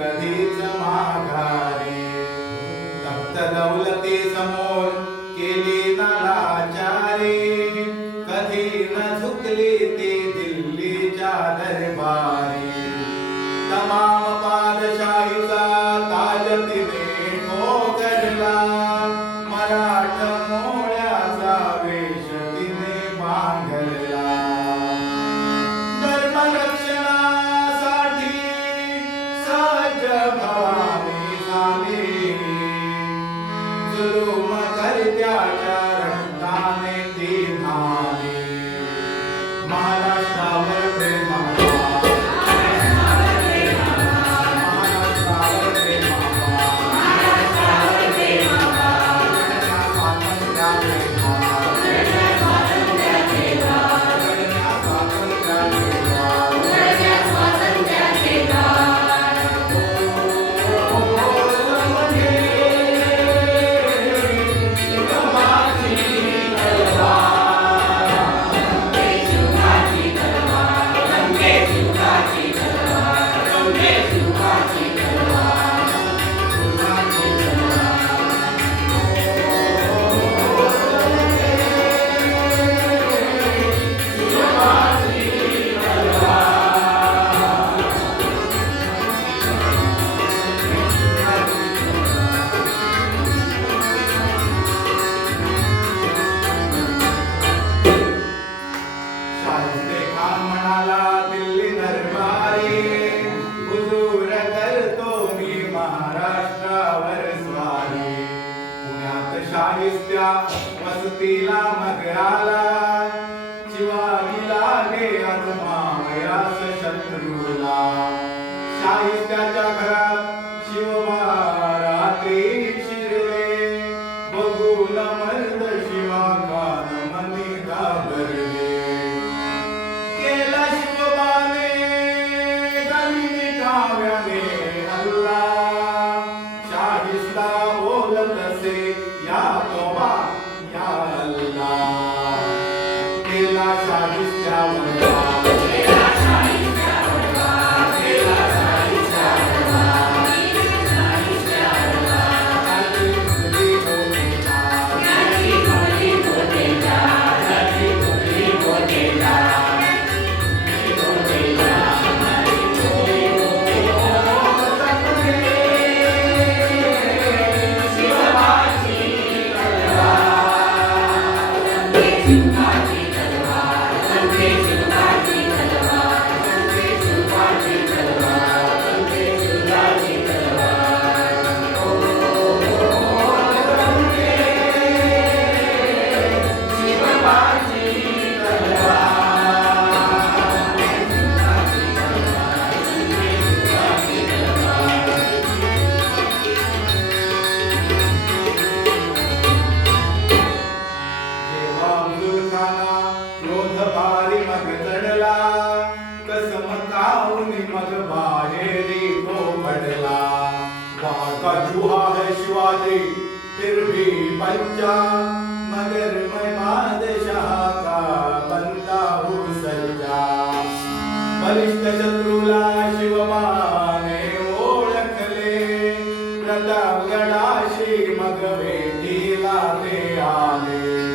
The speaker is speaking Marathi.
कधीच माघारी तप्त दौलती समोर केली नालाचारी कधी न झुकली ती दिल्लीच्या दरबारी तमाम पादशाहीचा ताज तिने ठोकरला मराठा मोळ्याचा वेश तिने बांधला धर्मरक्षणासाठी सज्ज भवानी झाली जुलूम करत्याच्या रक्ताने ती न्हाली महाराष्ट्रावर प्रेमाचा वसतीला मग आला शिवाजीला गे आजमावयास शत्रूला शाहिस्त्याच्या घरात शिवबारात्री शिरले बघून मर्द शिवाकान मनी घाबरले केला शिवबाने गनिमी काव्याने हल्ला शाहिस्ता बोलत असे या तोबा या अल्लाह केला शाहिस्त्यावर मग बाहेरी तो पडला का चूहा है शिवाजी फिर भी बच्चा मगर मैं बादशाह का बंदा हूँ सच्चा बलिष्ठ शत्रूला शिवबाने ओळखले प्रतापगडाशी मग भेटीला ते आले